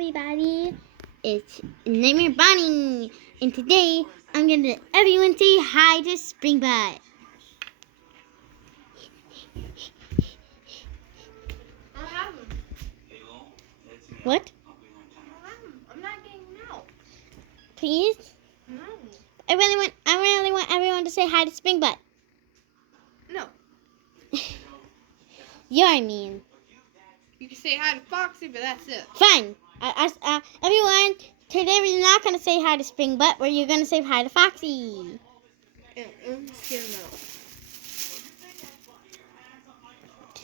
everybody, it's Nightmare Bonnie, and today I'm going to let everyone say hi to Springbut. I don't have them. What? I don't have them. I'm not getting out. Please? No. I really want everyone to say hi to Springbut. No. You're mean. You can say hi to Foxy, but that's it. Fine. Everyone, today we're not going to say hi to Springbut, but you're going to say hi to Foxy. Yeah, I'm just getting out.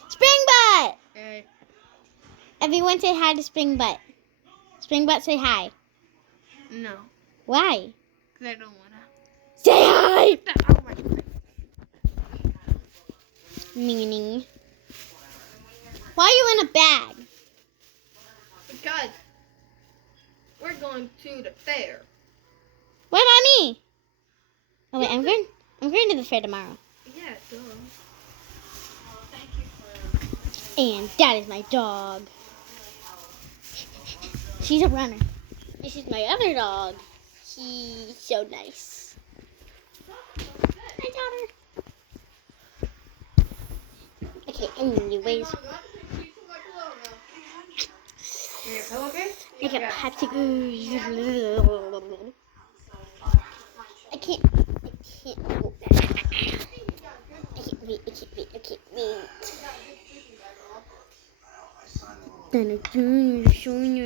Springbut! Hey. Everyone say hi to Springbut. Springbut, say hi. No. Why? Because I don't want to. Say hi! Oh my God. Meaning. Why are you in a bag? Because we're going to the fair. What about me? Oh wait, I'm going to the fair tomorrow. Yeah, duh. And that is my dog. She's a runner. This is my other dog. He's so nice. Hi, daughter. Okay, anyways. I got Pepsi. I can't wait. I can't wait. Then I do showing you.